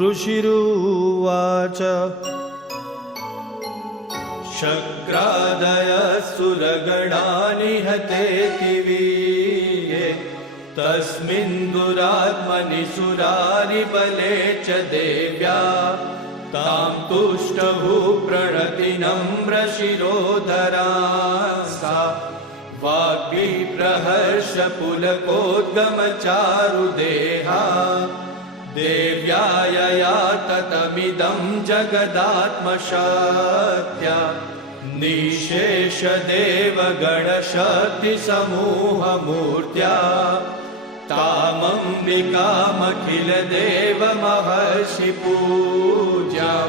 ऋषिरुवाच शक्रादयः निहतेति वीये तस्मिन् दुरात्मनि सुरारिबले च देव्या तां तुष्टभूः प्रणतिनम्रशिरोधरा सा वाग्विप्रहर्षपुलकोद्गमचारुदेहा देव्या यया ततमिदं जगदात्मशक्त्या निःशेषदेवगणशक्तिसमूहमूर्त्या तामम्बिकामखिलदेवमहर्षिपूज्यां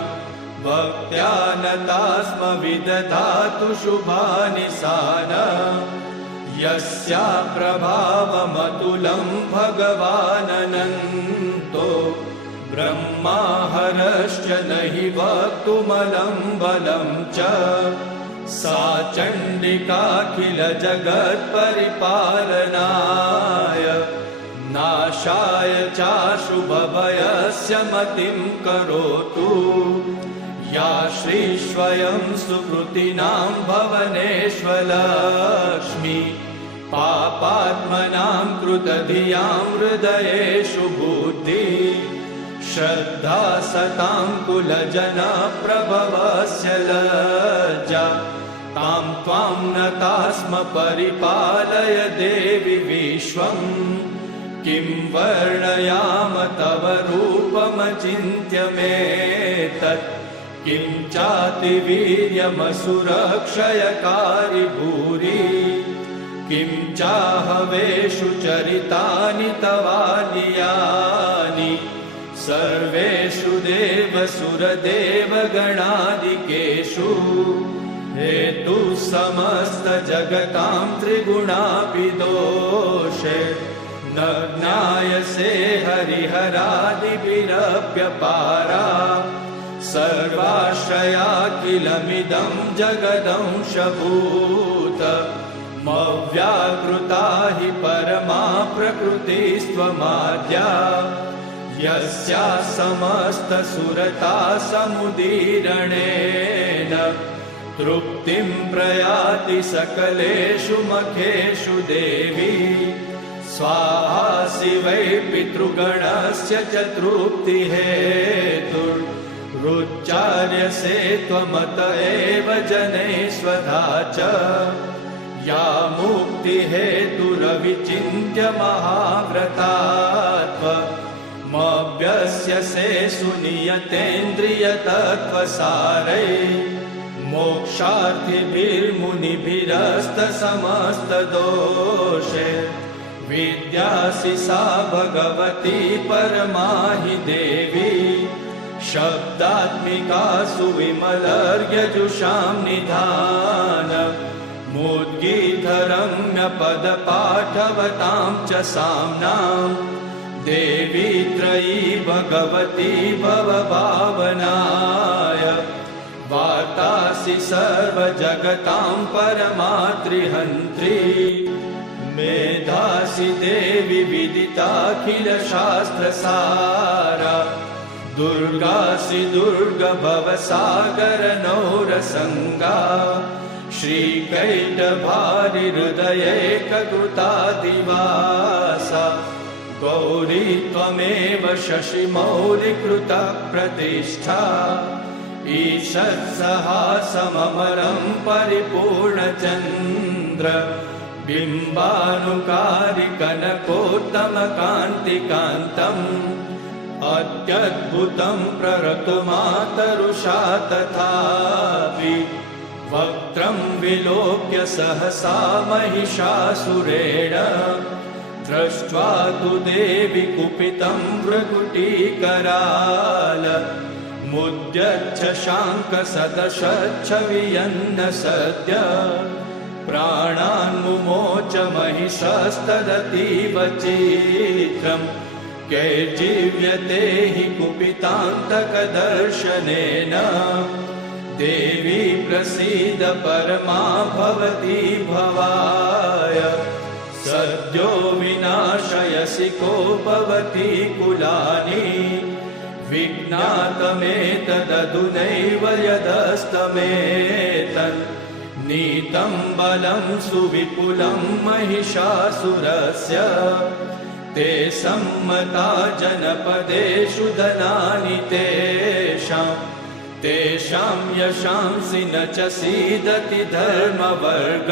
भक्त्या नता स्म विदधातु शुभानि सानम् यस्या प्रभावमतुलं भगवाननन्तो ब्रह्माहरश्च न हि वक्तुमलं बलं च सा चण्डिकाखिल जगत्परिपालनाय नाशाय चाशुभभयस्य मतिं करोतु या श्रीस्वयं सुकृतिनां भवनेष्वलक्ष्मी पापात्मनां कृतधियां हृदयेषु बुद्धि श्रद्धा सतां कुलजनप्रभवस्य लज्जा तां त्वां नता स्म परिपालय देवि विश्वम् किं वर्णयाम तव रूपमचिन्त्यमेतत् किं चातिवीर्यमसुरक्षयकारि भूरि किं चाहवेषु चरितानि तवानियानि सर्वेषु देवसुरदेवगणादिकेषु हेतुः समस्तजगतां त्रिगुणापि दोषे न ज्ञायसे हरिहरादिभिरप्यपारा सर्वाश्रयाखिलमिदं जगदंशभूत मव्याकृता हि परमा प्रकृतिस्त्वमाद्या यस्या समस्तसुरता समुदीरणेन तृप्तिं प्रयाति सकलेषु मखेषु देवी स्वाहा शिवै पितृगणस्य च तृप्तिहेतुरुच्चार्यसे त्वमत एव जनैस्वधा च या मुक्तिहेतुरविचिन्त्य महाव्रतात्वमभ्यस्यसे सुनियतेन्द्रियतत्त्वसारै मोक्षार्थिभिर्मुनिभिरस्तसमस्तदोषे विद्यासि सा भगवती परमा हि देवी शब्दात्मिका सुविमलर्यजुषां निधान मुद्गीतरम्यपदपाठवतां च साम्नां देवी त्रयी भगवती भवभावनाय वार्तासि सर्वजगतां परमात्रिहन्त्री मेधासि देवि विदिताखिलशास्त्रसारा दुर्गासि दुर्गभवसागरनौरसङ्गा श्रीकैटभारिहृदयैककृतादिवासा गौरी त्वमेव शशिमौलिकृता प्रतिष्ठा ईषत्सहासममरं परिपूर्णचन्द्र बिम्बानुकारिकनकोत्तमकान्तिकान्तम् अत्यद्भुतं प्ररतुमातरुषा तथापि वक्त्रं विलोक्य सहसा महिषासुरेण दृष्ट्वा तु देवि कुपितं भ्रुकुटीकराल मुद्यच्छ शाङ्कसदशच्छवियन्न सद्य प्राणान् मुमोच महिषस्तदतीव चित्रम् कैर्जीव्यते हि कुपितान्तकदर्शनेन देवी प्रसीद परमा भवती भवाय सद्यो विनाशयसि को भवती कुलानि विज्ञातमेतदधुनैव यदस्तमेतन् नीतं बलं सुविपुलं महिषासुरस्य ते सम्मता जनपदेषु धनानि तेषां यशांसि न च सीदति धर्मवर्ग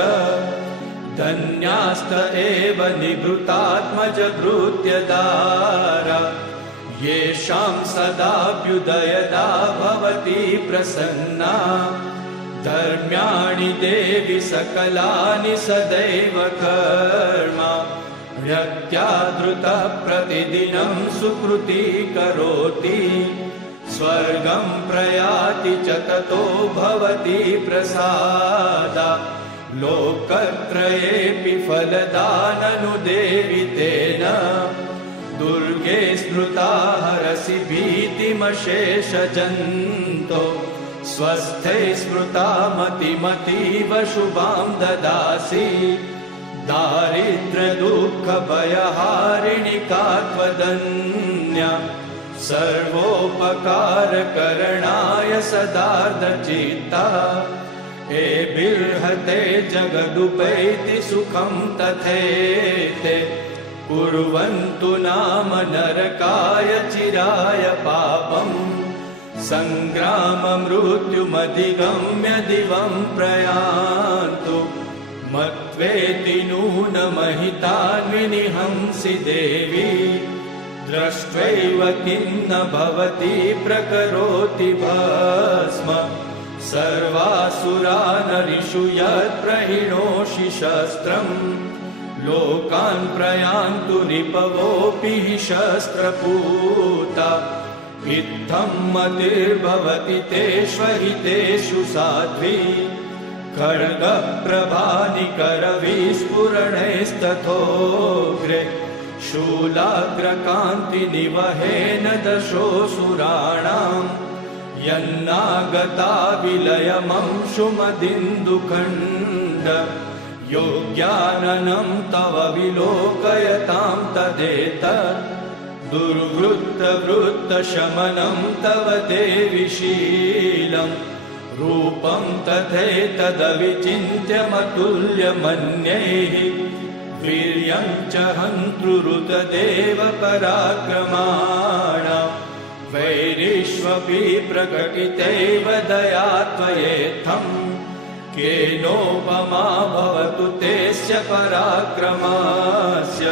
धन्यास्त एव निभृतात्मजभृत्यदारा येषां सदाभ्युदयदा भवति प्रसन्ना धर्म्याणि देवि सकलानि सदैव कर्म ह्यत्यादृतः प्रतिदिनं सुकृती करोति स्वर्गं प्रयाति च ततो भवति प्रसादा लोकत्रयेऽपि फलदाननु देवि तेन दुर्गे स्मृता हरसि भीतिमशेषजन्तो स्वस्थै स्मृता मतिमतीव शुभां ददासि दारिद्र्यदुःखभयहारिणि का त्वदन्या सर्वोपकारकरणाय सदार्धचित्ता एभिर्हते जगदुपैति सुखं तथेते कुर्वन्तु नाम नरकाय चिराय पापम् सङ्ग्राममृत्युमधिगम्य दिवं प्रयान्तु मत्वेति नूनमहितान्विनिहंसि देवी दृष्ट्वैव किं न भवति प्रकरोति भस्म सर्वासुरानरिषु यत्प्रहिणोषि शस्त्रम् लोकान् प्रयान्तु रिपवोऽपि हि शस्त्रपूता इत्थं मतिर्भवति तेष्वहितेषु साध्वी खड्गप्रभानिकरविस्फुरणैस्तथोग्रे शूलाग्रकान्तिनिवहेन दशोऽसुराणाम् यन्नागता विलयमंशुमदिन्दुखण्ड योग्याननं तव विलोकयतां तदेतत् दुर्वृत्तवृत्तशमनं तव देवि शीलं रूपं तथैतदविचिन्त्यमतुल्यमन्यैः वीर्यं च हन्तृरुतदेव पराक्रमाणा वैरिष्वपि प्रकटितैव दया त्वयेत्थम् केनोपमा भवतु तेस्य पराक्रमस्य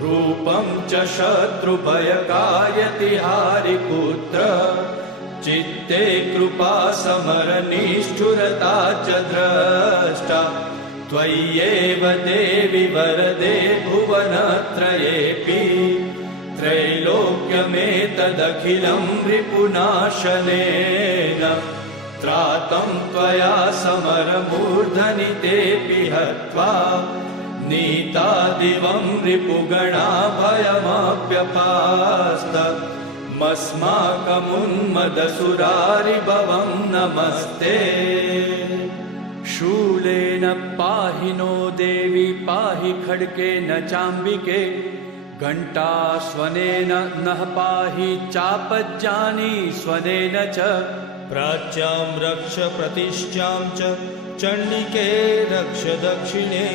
रूपं च शत्रुभयकायति हारिपुत्र चित्ते कृपा समरनिष्ठुरता च द्रष्टा त्वय्येव देवि वरदे भुवनत्रयेऽपि त्रैलोक्यमेतदखिलं रिपुनाशनेन त्रातं त्वया समरमूर्धनि तेऽपि हत्वा नीता दिवं रिपुगणा भयमप्यपास्त मस्माकमुन्मदसुरारिभवं नमस्ते शूलेन पाहि नो देवी पाहि खड्गेन चाम्बिके घण्टास्वनेन नः पाहि चापज्जानी स्वनेन च प्राच्यां रक्ष प्रतिष्ठां च चण्डिके रक्ष दक्षिणे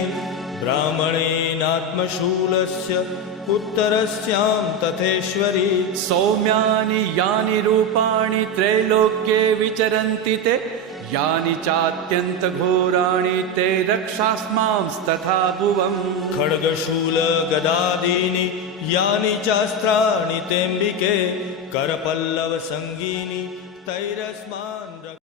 ब्राह्मणेनात्मशूलस्य उत्तरस्यां तथेश्वरी सौम्यानि यानि रूपाणि त्रैलोक्ये विचरन्ति ते यानि चात्यन्तघोराणि ते रक्षास्मांस्तथा भुवम् खड्गशूल गदादीनि यानि चास्त्राणि तेऽम्बिके करपल्लव सङ्गीनि तैरस्मान्